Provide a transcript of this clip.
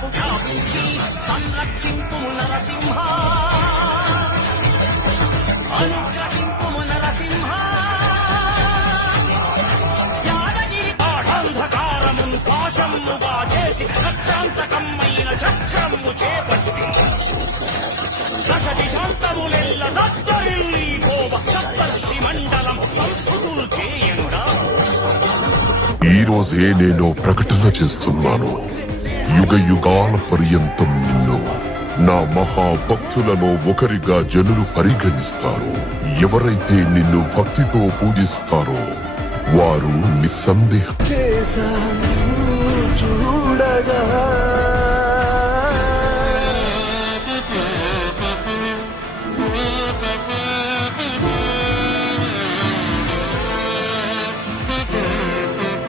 కరపు వ్యాపించి సంరక్షింపు నరసింహ అనుగ్రహింపు నరసింహ యాదగిరి ఆఢంధకారమును పాశముగా చేసి రక్తాంతకమైన చక్రము చేపట్టి శాంతములెల్ల దత్తరిల్లి పోవ సప్తర్షి మండలం సంస్కృతులు చేయంగా ఈ రోజే నేను ప్రకటన చేస్తున్నాను. యుగ యుగాల పర్యంతం నిన్ను నా మహాభక్తులలో ఒకరిగా జనులు పరిగణిస్తారు. ఎవరైతే నిన్ను భక్తితో పూజిస్తారో వారు నిస్సందేహం చూడగా